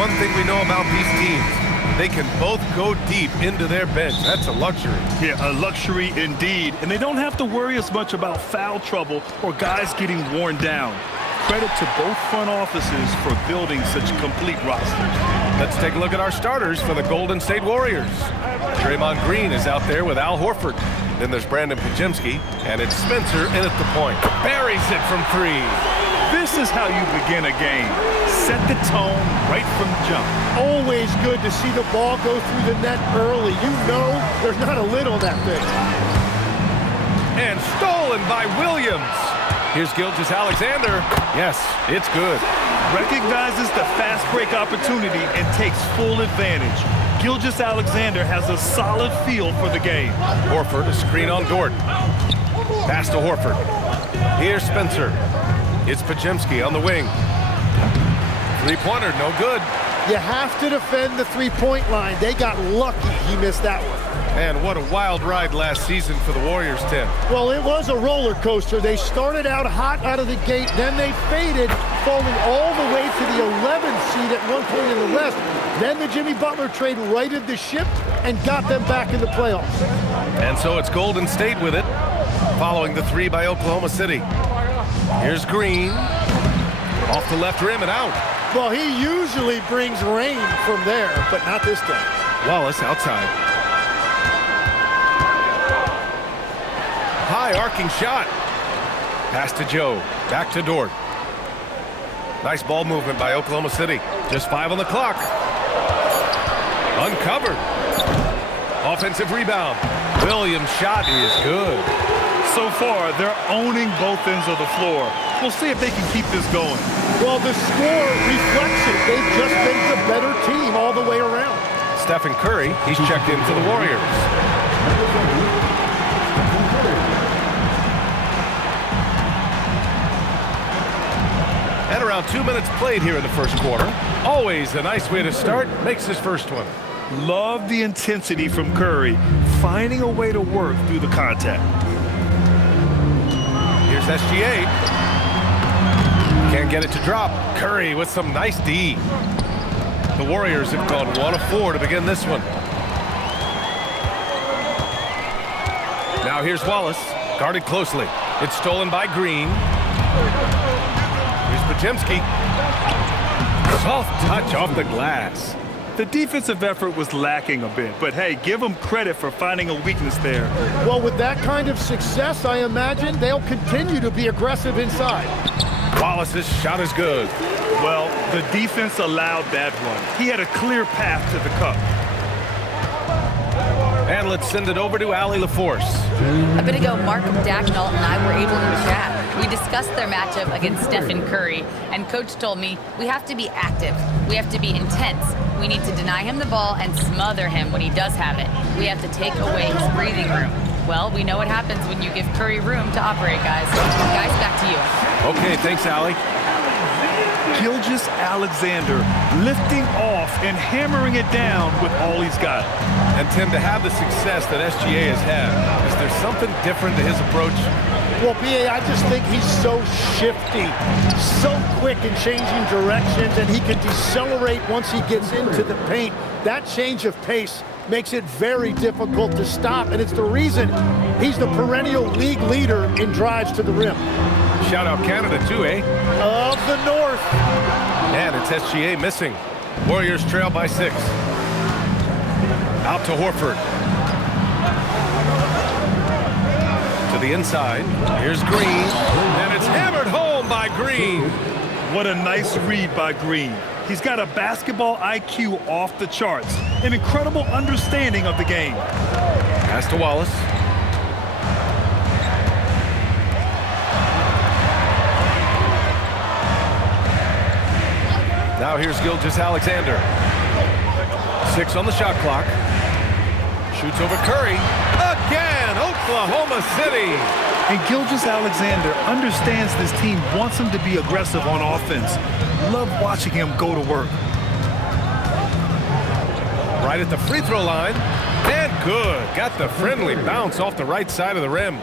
one thing we know about these teams. They can both go deep into their bench. That's a luxury. Yeah, a luxury indeed. And they don't have to worry as much about foul trouble or guys getting worn down. Credit to both front offices for building such complete rosters. Let's take a look at our starters for the Golden State Warriors. Draymond Green is out there with Al Horford. Then there's Brandon Pajemski, and it's Spencer in at the point. Buries it from three. This is how you begin a game. Set the tone right from the jump. Always good to see the ball go through the net early. You know there's not a lid on that thing. And stolen by Williams. Here's Gilgeous-Alexander. Yes, it's good. Recognizes the fast break opportunity and takes full advantage. Gilgeous-Alexander has a solid feel for the game. Horford, a screen on Dort. Pass to Horford. Here's Spencer. It's Pajemski on the wing. Three-pointer, no good. You have to defend the three-point line. They got lucky he missed that one. And what a wild ride last season for the Warriors, Tim. Well, it was a roller coaster. They started out hot out of the gate, then they faded, falling all the way to the 11th seed at one point in the West. Then the Jimmy Butler trade righted the ship and got them back in the playoffs. And so it's Golden State with it, following the three by Oklahoma City. Here's Green, off the left rim and out. Well, he usually brings rain from there, but not this time. Wallace outside. High arcing shot. Pass to Joe, back to Dort. Nice ball movement by Oklahoma City. Just 5 on the clock. Uncovered. Offensive rebound. Williams' shot is good. So far, they're owning both ends of the floor. We'll see if they can keep this going. Well, the score reflects it. They've just been the better team all the way around. Stephen Curry, he's checked in for the Warriors. And around 2 minutes played here in the first quarter. Always a nice way to start. Makes his first one. Love the intensity from Curry, finding a way to work through the contact. Here's SGA. Can't get it to drop. Curry with some nice D. The Warriors have gone 1 of 4 to begin this one. Now here's Wallace, guarded closely. It's stolen by Green. Here's Pajemski. Soft touch off the glass. The defensive effort was lacking a bit, but hey, give them credit for finding a weakness there. Well, with that kind of success, I imagine they'll continue to be aggressive inside. Wallace's shot is good. Well, the defense allowed that one. He had a clear path to the cup. And let's send it over to Allie LaForce. A bit ago, Mark Dacknall and I were able to chat. We discussed their matchup against Stephen Curry, and Coach told me we have to be active. We have to be intense. We need to deny him the ball and smother him when he does have it. We have to take away his breathing room. Well, we know what happens when you give Curry room to operate, guys. Guys, back to you. Okay, thanks, Allie. Gilgeous-Alexander lifting off and hammering it down with all he's got. And Tim, to have the success that SGA has had, is there something different to his approach? Well, B.A., I just think he's so shifty, so quick in changing directions, and he can decelerate once he gets into the paint. That change of pace makes it very difficult to stop, and it's the reason he's the perennial league leader in drives to the rim. Shout out Canada too, eh? Of the North. And it's SGA missing. Warriors trail by 6. Out to Horford. To the inside. Here's Green. And it's hammered home by Green. What a nice read by Green. He's got a basketball IQ off the charts. An incredible understanding of the game. Pass to Wallace. Now here's Gilgeous-Alexander. 6 on the shot clock. Shoots over Curry. Again, Oklahoma City. And Gilgeous-Alexander understands this team wants him to be aggressive on offense. Love watching him go to work. Right at the free throw line. And good. Got the friendly bounce off the right side of the rim.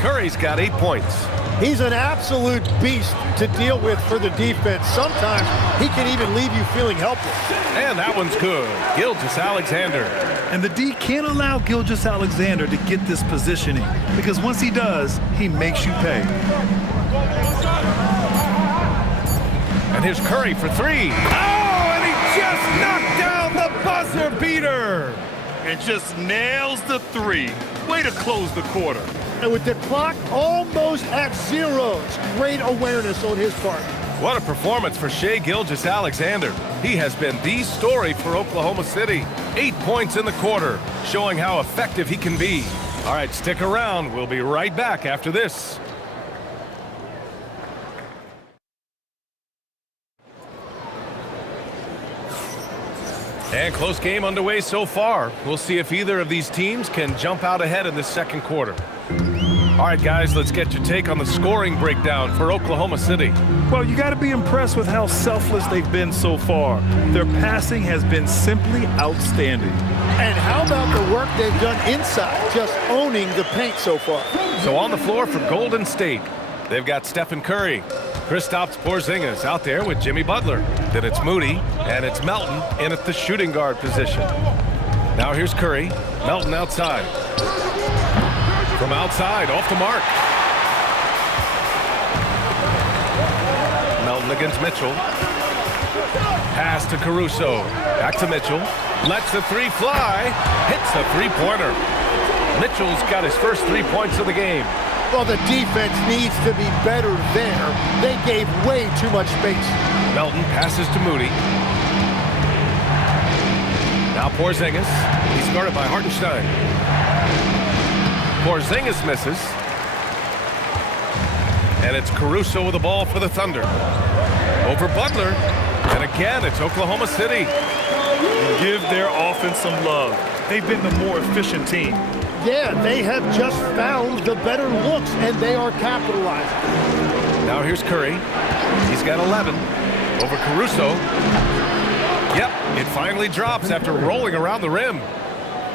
Curry's got 8 points. He's an absolute beast to deal with for the defense. Sometimes he can even leave you feeling helpless. And that one's good. Gilgeous-Alexander. And the D can't allow Gilgeous-Alexander to get this positioning, because once he does, he makes you pay. And here's Curry for three. Oh, and he just knocked down the buzzer beater. And just nails the three. Way to close the quarter. And with the clock almost at zeros, great awareness on his part. What a performance for Shai Gilgeous-Alexander. He has been the story for Oklahoma City. 8 points in the quarter, showing how effective he can be. All right, stick around. We'll be right back after this. And close game underway so far. We'll see if either of these teams can jump out ahead in this second quarter. All right, guys, let's get your take on the scoring breakdown for Oklahoma City. Well, you got to be impressed with how selfless they've been so far. Their passing has been simply outstanding. And how about the work they've done inside, just owning the paint so far? So on the floor for Golden State, they've got Stephen Curry. Kristaps Porzingis out there with Jimmy Butler. Then it's Moody, and it's Melton in at the shooting guard position. Now here's Curry. Melton outside. From outside, off the mark. Melton against Mitchell. Pass to Caruso. Back to Mitchell. Lets the three fly. Hits the three-pointer. Mitchell's got his first 3 points of the game. Well, the defense needs to be better there. They gave way too much space. Melton passes to Moody. Now Porzingis. He's guarded by Hartenstein. Porzingis misses. And it's Caruso with the ball for the Thunder. Over Butler. And again, it's Oklahoma City. Give their offense some love. They've been the more efficient team. Yeah, they have just found the better looks, and they are capitalizing. Now here's Curry. He's got 11. Over Caruso. Yep, it finally drops after rolling around the rim.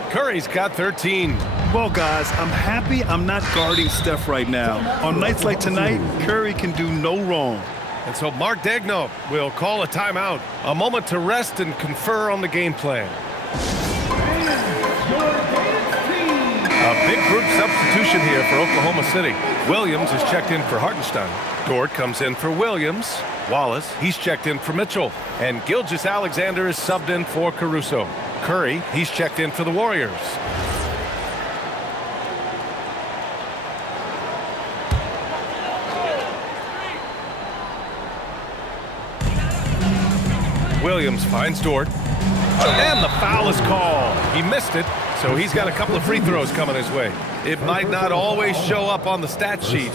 Curry's got 13. Well, guys, I'm happy I'm not guarding Steph right now. On nights like tonight, Curry can do no wrong. And so Mark Daigneault will call a timeout. A moment to rest and confer on the game plan. A big group substitution here for Oklahoma City. Williams is checked in for Hartenstein. Dort comes in for Williams. Wallace, he's checked in for Mitchell. And Gilgeous-Alexander is subbed in for Caruso. Curry, he's checked in for the Warriors. Williams finds Dort. And the foul is called. He missed it, so he's got a couple of free throws coming his way. It might not always show up on the stat sheet,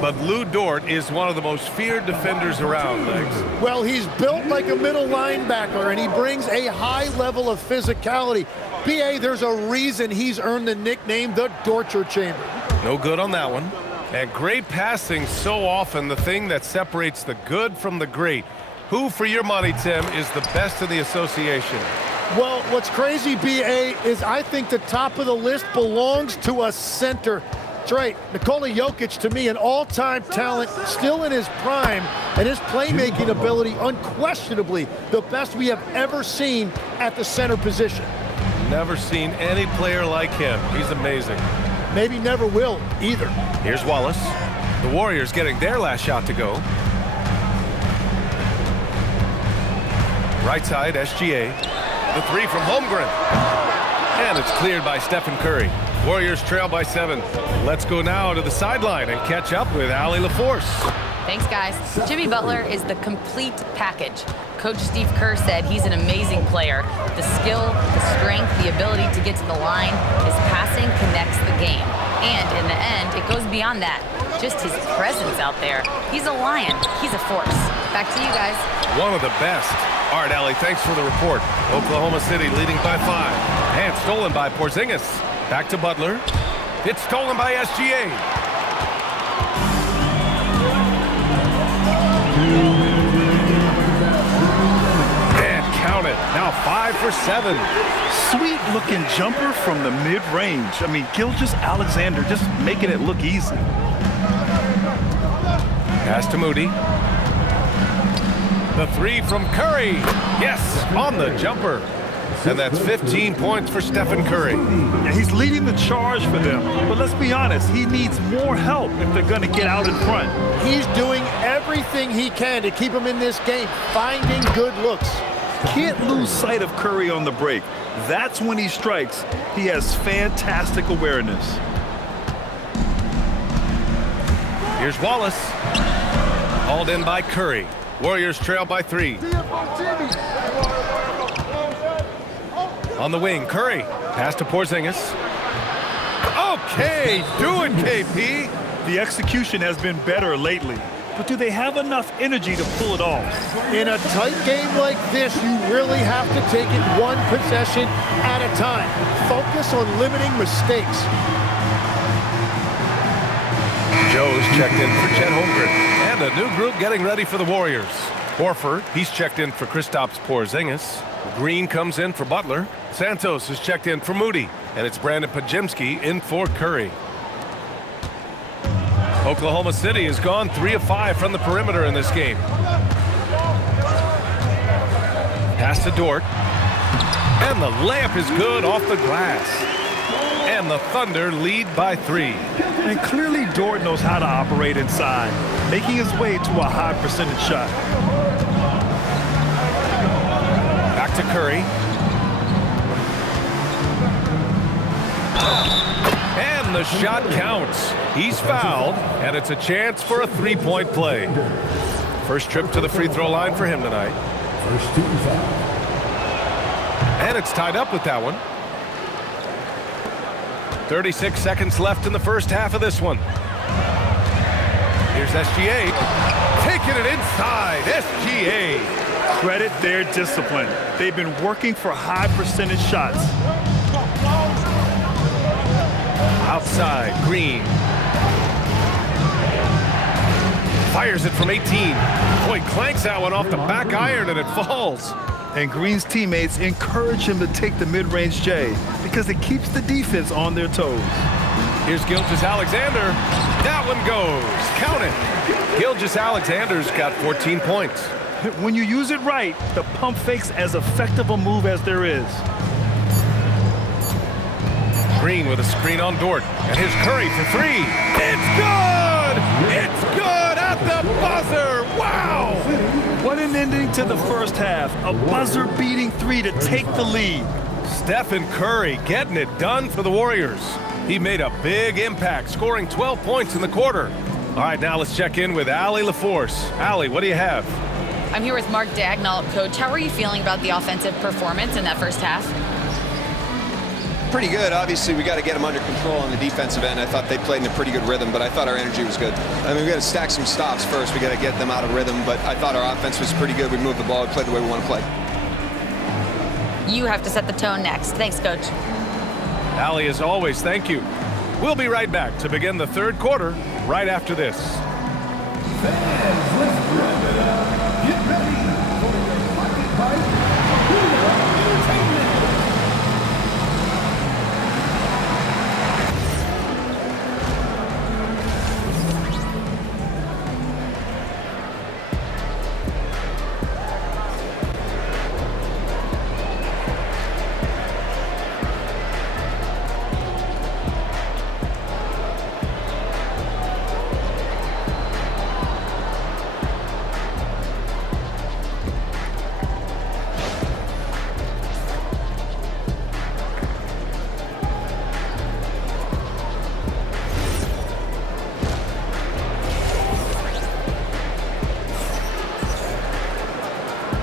but Lou Dort is one of the most feared defenders around, Legs. Well, he's built like a middle linebacker, and he brings a high level of physicality. B.A., there's a reason he's earned the nickname the Torture Chamber. No good on that one. And great passing, so often the thing that separates the good from the great. Who, for your money, Tim, is the best in the association? Well, what's crazy, B.A., is I think the top of the list belongs to a center. That's right. Nikola Jokic, to me, an all-time talent, still in his prime, and his playmaking ability unquestionably the best we have ever seen at the center position. Never seen any player like him. He's amazing. Maybe never will either. Here's Wallace. The Warriors getting their last shot to go. Right side, SGA. The three from Holmgren. And it's cleared by Stephen Curry. Warriors trail by 7. Let's go now to the sideline and catch up with Allie LaForce. Thanks, guys. Jimmy Butler is the complete package. Coach Steve Kerr said he's an amazing player. The skill, the strength, the ability to get to the line, his passing connects the game. And in the end, it goes beyond that. Just his presence out there. He's a lion. He's a force. Back to you guys. One of the best. All right, Allie, thanks for the report. Oklahoma City leading by 5. And stolen by Porzingis. Back to Butler. It's stolen by SGA. And count it. Now 5 for 7. Sweet-looking jumper from the mid-range. I mean, Gilgeous-Alexander just making it look easy. Pass to Moody. The three from Curry. Yes, on the jumper. And that's 15 points for Stephen Curry. Yeah, he's leading the charge for them. But let's be honest, he needs more help if they're going to get out in front. He's doing everything he can to keep him in this game, finding good looks. Can't lose sight of Curry on the break. That's when he strikes. He has fantastic awareness. Here's Wallace. Hauled in by Curry. Warriors trail by 3. On the wing, Curry. Pass to Porzingis. Okay, do it, KP. The execution has been better lately. But do they have enough energy to pull it off? In a tight game like this, you really have to take it one possession at a time. Focus on limiting mistakes. Joe's checked in for Chet Holmgren. And a new group getting ready for the Warriors. Horford, he's checked in for Kristaps Porzingis. Green comes in for Butler. Santos is checked in for Moody. And it's Brandon Podziemski in for Curry. Oklahoma City has gone 3 of 5 from the perimeter in this game. Pass to Dort. And the layup is good off the glass. And the Thunder lead by 3. And clearly Dort knows how to operate inside, making his way to a high percentage shot. Back to Curry. And the shot counts. He's fouled, and it's a chance for a 3-point play. First trip to the free throw line for him tonight. First team foul. And it's tied up with that one. 36 seconds left in the first half of this one. Here's SGA. Taking it inside. SGA. Credit their discipline. They've been working for high percentage shots. Outside, Green. Fires it from 18. Boy, clanks that one off the back iron and it falls. And Green's teammates encourage him to take the mid-range J because it keeps the defense on their toes. Here's Gilgeous-Alexander. That one goes. Count it. Gilgeous-Alexander's got 14 points. When you use it right, the pump fake's as effective a move as there is. Green with a screen on Dort. And here's Curry for 3. It's good! It's good at the buzzer! Wow! What an ending to the first half. A buzzer-beating 3 to take the lead. Stephen Curry getting it done for the Warriors. He made a big impact, scoring 12 points in the quarter. All right, now let's check in with Allie LaForce. Allie, what do you have? I'm here with Mark Daigneault. Coach, how are you feeling about the offensive performance in that first half? Pretty good. Obviously, we got to get them under control on the defensive end. I thought they played in a pretty good rhythm, but I thought our energy was good. I mean, we got to stack some stops first. We got to get them out of rhythm, but I thought our offense was pretty good. We moved the ball. We played the way we want to play. You have to set the tone next. Thanks, Coach. Allie, as always, thank you. We'll be right back to begin the third quarter right after this. Fans, let's wrap it up. Get ready for your pocket fight. Entertainment.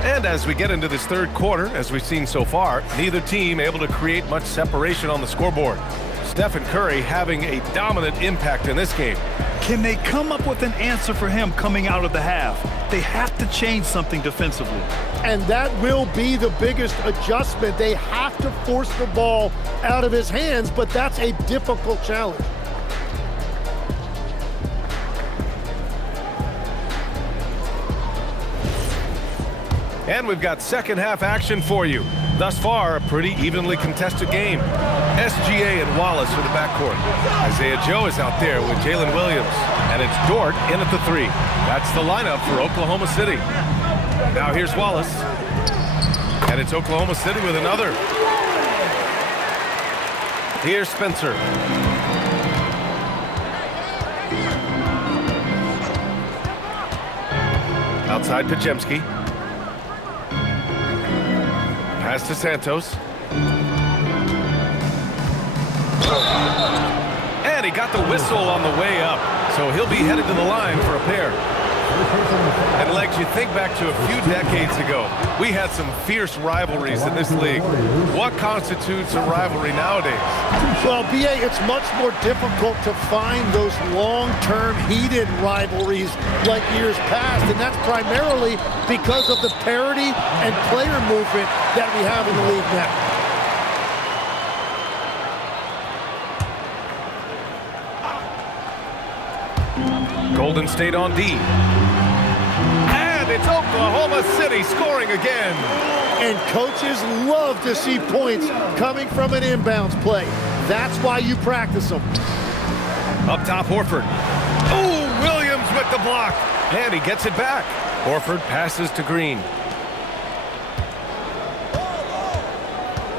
And as we get into this third quarter, as we've seen so far, neither team able to create much separation on the scoreboard. Stephen Curry having a dominant impact in this game. Can they come up with an answer for him coming out of the half? They have to change something defensively. And that will be the biggest adjustment. They have to force the ball out of his hands, but that's a difficult challenge. And we've got second half action for you. Thus far, a pretty evenly contested game. SGA and Wallace for the backcourt. Isaiah Joe is out there with Jalen Williams. And it's Dort in at the 3. That's the lineup for Oklahoma City. Now here's Wallace. And it's Oklahoma City with another. Here's Spencer. Outside Pajemski. Pass to Santos. And he got the whistle on the way up. So he'll be headed to the line for a pair. And Legs, you think back to a few decades ago, we had some fierce rivalries in this league. What constitutes a rivalry nowadays? Well, B.A., it's much more difficult to find those long-term heated rivalries like years past, and that's primarily because of the parity and player movement that we have in the league now. Golden State on D. And it's Oklahoma City scoring again. And coaches love to see points coming from an inbounds play. That's why you practice them. Up top, Horford. Oh, Williams with the block. And he gets it back. Horford passes to Green.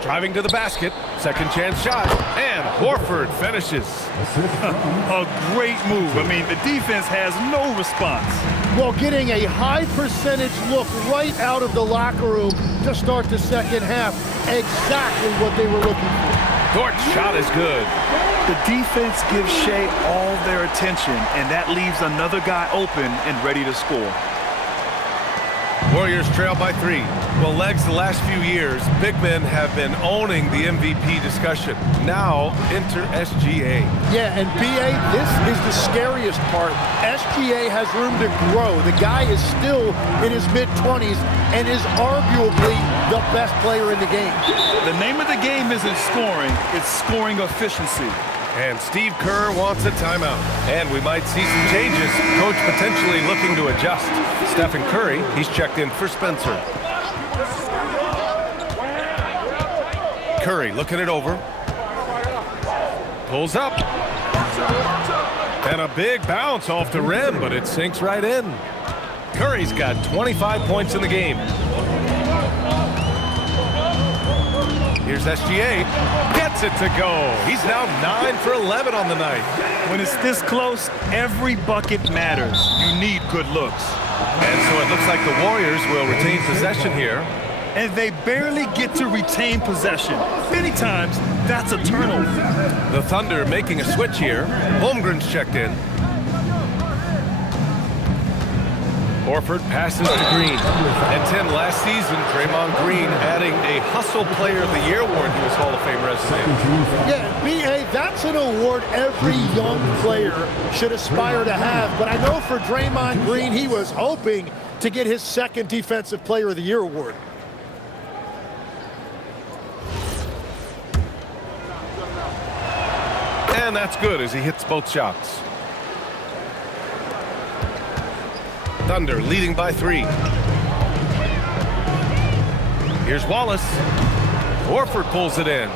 Driving to the basket. Second chance shot. And Horford finishes. A great move. I mean, the defense has no response. Well, getting a high percentage look right out of the locker room to start the second half. Exactly what they were looking for. Dort's shot is good. The defense gives Shea all their attention, and that leaves another guy open and ready to score. Warriors trail by 3. Well, Legs, the last few years, big men have been owning the MVP discussion. Now, enter SGA. Yeah, and B.A., this is the scariest part. SGA has room to grow. The guy is still in his mid-20s and is arguably the best player in the game. The name of the game isn't scoring, it's scoring efficiency. And Steve Kerr wants a timeout. And we might see some changes. Coach potentially looking to adjust. Stephen Curry, he's checked in for Spencer. Curry looking it over. Pulls up. And a big bounce off the rim, but it sinks right in. Curry's got 25 points in the game. Here's SGA. Gets it to go. He's now 9 for 11 on the night. When it's this close, every bucket matters. You need good looks. And so it looks like the Warriors will retain possession here. And they barely get to retain possession. Many times, that's a turnover. The Thunder making a switch here. Holmgren's checked in. Horford passes to Green. And Tim, last season, Draymond Green adding a Hustle Player of the Year award to his Hall of Fame resume. Yeah, B.A., that's an award every young player should aspire to have. But I know for Draymond Green, he was hoping to get his second Defensive Player of the Year award. And that's good as he hits both shots. Thunder leading by 3. Here's Wallace. Horford pulls it in.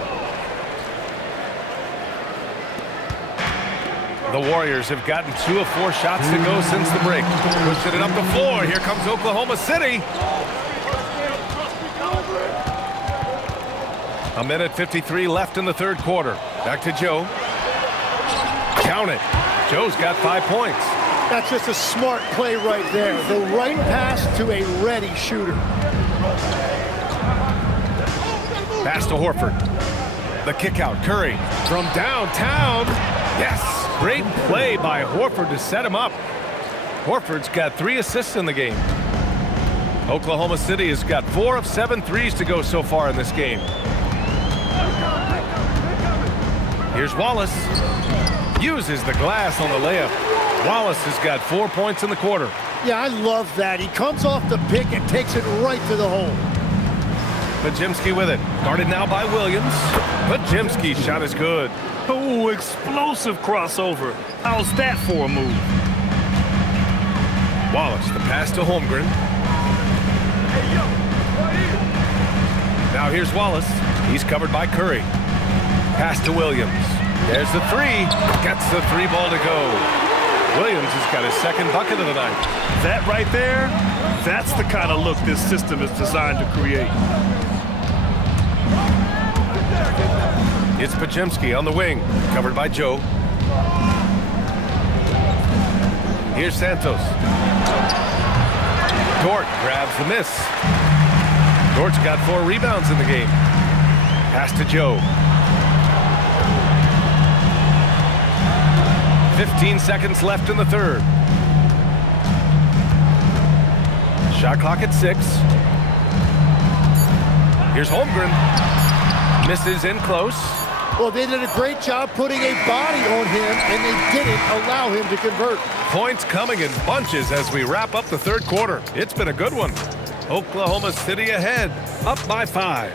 The Warriors have gotten 2 of 4 shots to go since the break. Pushing it up the floor. Here comes Oklahoma City. A minute 53 left in the third quarter. Back to Joe. Count it. Joe's got 5 points. That's just a smart play right there. The right pass to a ready shooter. Pass to Horford. The kick out. Curry from downtown. Yes. Great play by Horford to set him up. Horford's got 3 assists in the game. Oklahoma City has got 4 of 7 threes to go so far in this game. Here's Wallace. Uses the glass on the layup. Wallace has got 4 points in the quarter. Yeah, I love that. He comes off the pick and takes it right to the hole. Pajemski with it. Guarded now by Williams. Pajemski's shot is good. Oh, explosive crossover. How's that for a move? Wallace, the pass to Holmgren. Now here's Wallace. He's covered by Curry. Pass to Williams. There's the three. Gets the three ball to go. Williams has got his second bucket of the night. That right there, that's the kind of look this system is designed to create. It's Pajemski on the wing, covered by Joe. Here's Santos. Dort grabs the miss. Dort's got 4 rebounds in the game. Pass to Joe. 15 seconds left in the third. Shot clock at 6. Here's Holmgren. Misses in close. Well, they did a great job putting a body on him, and they didn't allow him to convert. Points coming in bunches as we wrap up the third quarter. It's been a good one. Oklahoma City ahead, up by 5.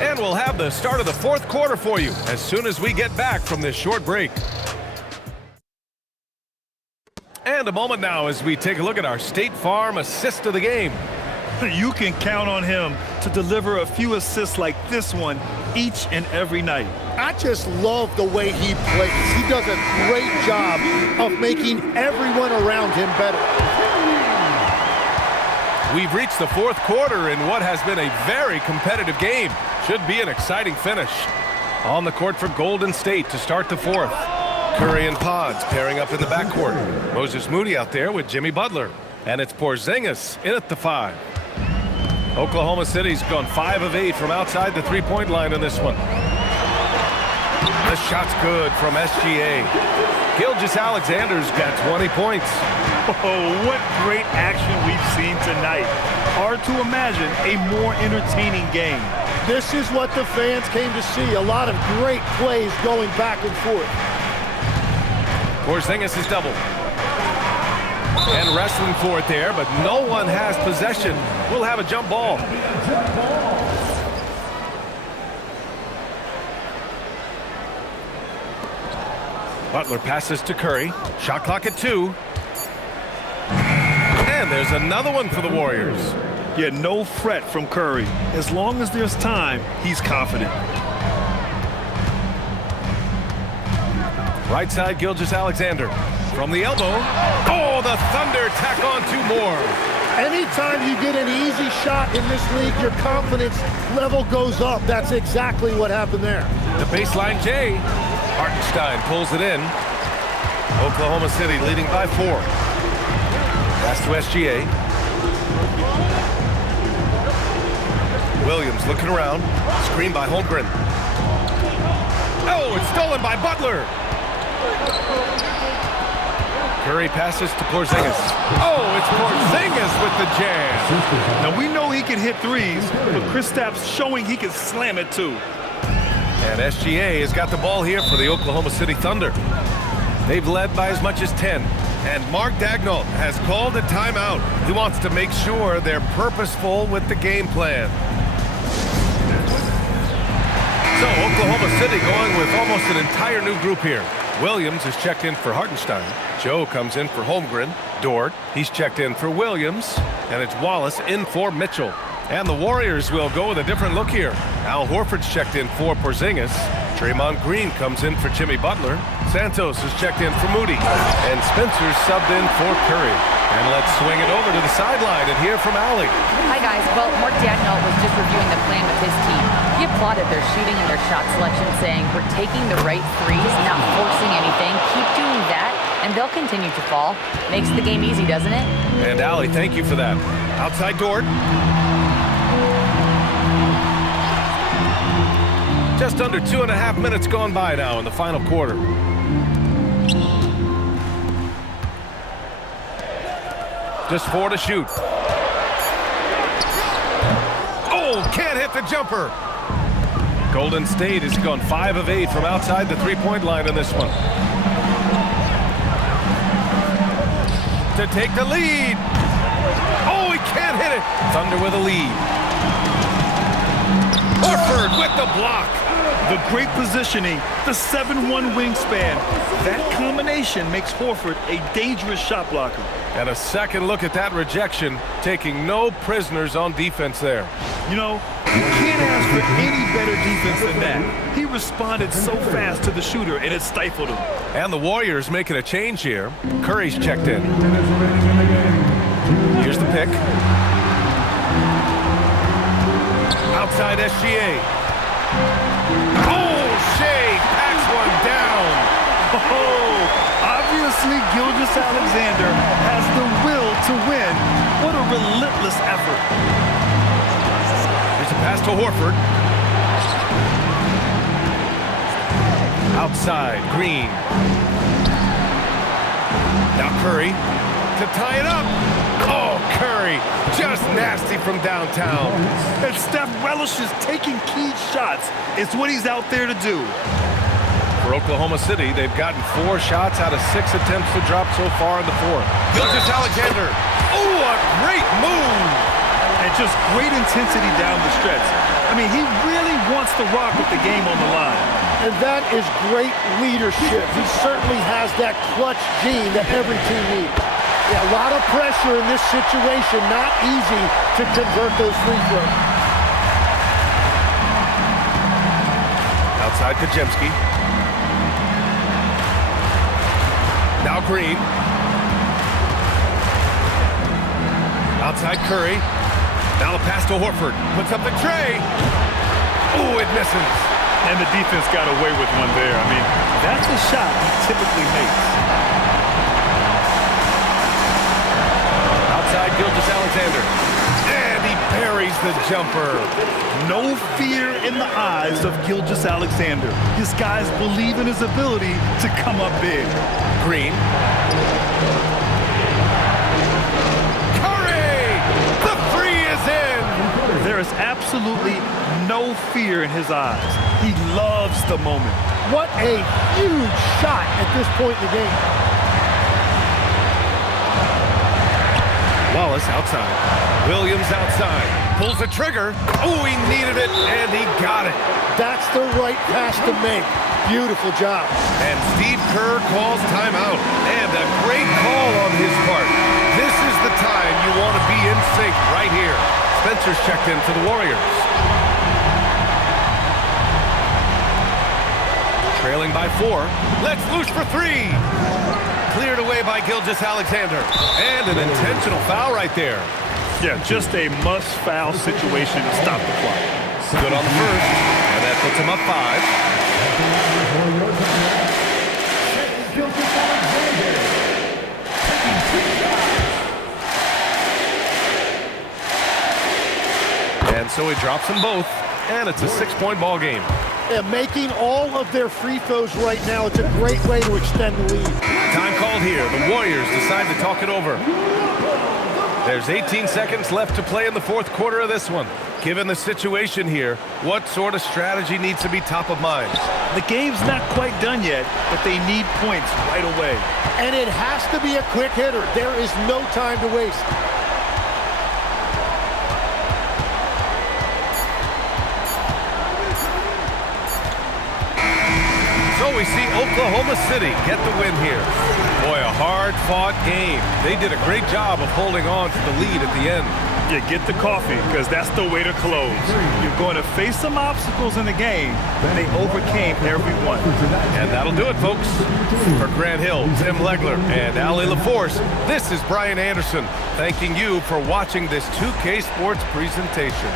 And we'll have the start of the fourth quarter for you as soon as we get back from this short break. And a moment now as we take a look at our State Farm assist of the game. You can count on him to deliver a few assists like this one each and every night. I just love the way he plays. He does a great job of making everyone around him better. We've reached the fourth quarter in what has been a very competitive game. Should be an exciting finish. On the court for Golden State to start the fourth. Curry and Pods pairing up in the backcourt. Moses Moody out there with Jimmy Butler. And it's Porzingis in at the 5. Oklahoma City's gone 5 of 8 from outside the three-point line in this one. The shot's good from SGA. Gilgeous-Alexander's got 20 points. Oh, what great action we've seen tonight. Hard to imagine a more entertaining game. This is what the fans came to see. A lot of great plays going back and forth. Porzingis is doubled. And wrestling for it there, but no one has possession. We'll have a jump ball. Butler passes to Curry. Shot clock at 2. And there's another one for the Warriors. Yeah, no fret from Curry. As long as there's time, he's confident. Right side, Gilgeous-Alexander. From the elbow. Oh, the Thunder tack on 2 more. Anytime you get an easy shot in this league, your confidence level goes up. That's exactly what happened there. The baseline J. Hartenstein pulls it in. Oklahoma City leading by 4. Pass to SGA. Williams looking around. Screen by Holmgren. Oh, it's stolen by Butler. Curry passes to Porzingis. Oh, it's Porzingis with the jam. Now, we know he can hit threes, but Kristaps showing he can slam it too. And SGA has got the ball here for the Oklahoma City Thunder. They've led by as much as 10. And Mark Daigneault has called a timeout. He wants to make sure they're purposeful with the game plan. So Oklahoma City going with almost an entire new group here. Williams is checked in for Hartenstein. Joe comes in for Holmgren. Dort, he's checked in for Williams. And it's Wallace in for Mitchell. And the Warriors will go with a different look here. Al Horford's checked in for Porzingis. Draymond Green comes in for Jimmy Butler. Santos is checked in for Moody. And Spencer's subbed in for Curry. And let's swing it over to the sideline and hear from Allie. Hi, guys. Well, Mark Daigneault was just reviewing the plan with his team. He applauded their shooting and their shot selection, saying, we're taking the right threes, not forcing anything. Keep doing that, and they'll continue to fall. Makes the game easy, doesn't it? And Allie, thank you for that. Outside Dort. Just under 2.5 minutes gone by now in the final quarter. Just 4 to shoot. Oh, can't hit the jumper. Golden State has gone 5 of 8 from outside the three-point line in this one. To take the lead. Oh, he can't hit it. Thunder with a lead. Horford with the block. The great positioning, the 7'1" wingspan. That combination makes Horford a dangerous shot blocker. And a second look at that rejection, taking no prisoners on defense there. You know, you can't ask for with any better defense than that. He responded so fast to the shooter, and it stifled him. And the Warriors making a change here. Curry's checked in. Here's the pick. Outside SGA. Oh, Shea packs one down. Oh, obviously Gilgeous-Alexander has the will to win. What a relentless effort. Here's a pass to Horford. Outside, Green. Now Curry to tie it up. Oh, Curry, just nasty from downtown. And Steph relishes taking key shots. It's what he's out there to do. For Oklahoma City, they've gotten 4 shots out of 6 attempts to drop so far in the fourth. Gilgeous-Alexander. Oh, a great move. And just great intensity down the stretch. I mean, he really wants to rock with the game on the line. And that is great leadership. He certainly has that clutch gene that every team needs. Yeah, a lot of pressure in this situation. Not easy to convert those free throws. Outside Kajemski. Now Green. Outside Curry. Now the pass to Horford. Puts up the tray. Oh, it misses. And the defense got away with one there. I mean, that's a shot he typically makes. Outside Gilgeous-Alexander. And he buries the jumper. No fear in the eyes of Gilgeous-Alexander. His guys believe in his ability to come up big. Green. Curry! The 3 is in! There is absolutely no fear in his eyes. He loves the moment. What a huge shot at this point in the game. Wallace outside. Williams outside. Pulls the trigger. Oh, he needed it, and he got it. That's the right pass to make. Beautiful job. And Steve Kerr calls timeout. And a great call on his part. This is the time you want to be in sync right here. Spencer's checked in for the Warriors. Trailing by 4. Let's loose for 3. Cleared away by Gilgeous-Alexander. And an intentional foul right there. Yeah, just a must-foul situation to stop the clock. Good on the first. And that puts him up 5. And so he drops them both. And it's a 6-point ball game. Yeah, making all of their free throws right now, it's a great way to extend the lead. Time called here. The Warriors decide to talk it over. There's 18 seconds left to play in the fourth quarter of this one. Given the situation here, what sort of strategy needs to be top of mind? The game's not quite done yet, but they need points right away. And it has to be a quick hitter. There is no time to waste. So we see Oklahoma City get the win here. Boy, a hard-fought game. They did a great job of holding on to the lead at the end. Yeah, get the coffee, because that's the way to close. You're going to face some obstacles in the game, but they overcame every one. And that'll do it, folks. For Grant Hill, Tim Legler, and Ali LaForce, this is Brian Anderson, thanking you for watching this 2K Sports presentation.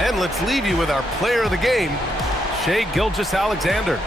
And let's leave you with our player of the game, Shai Gilgeous-Alexander.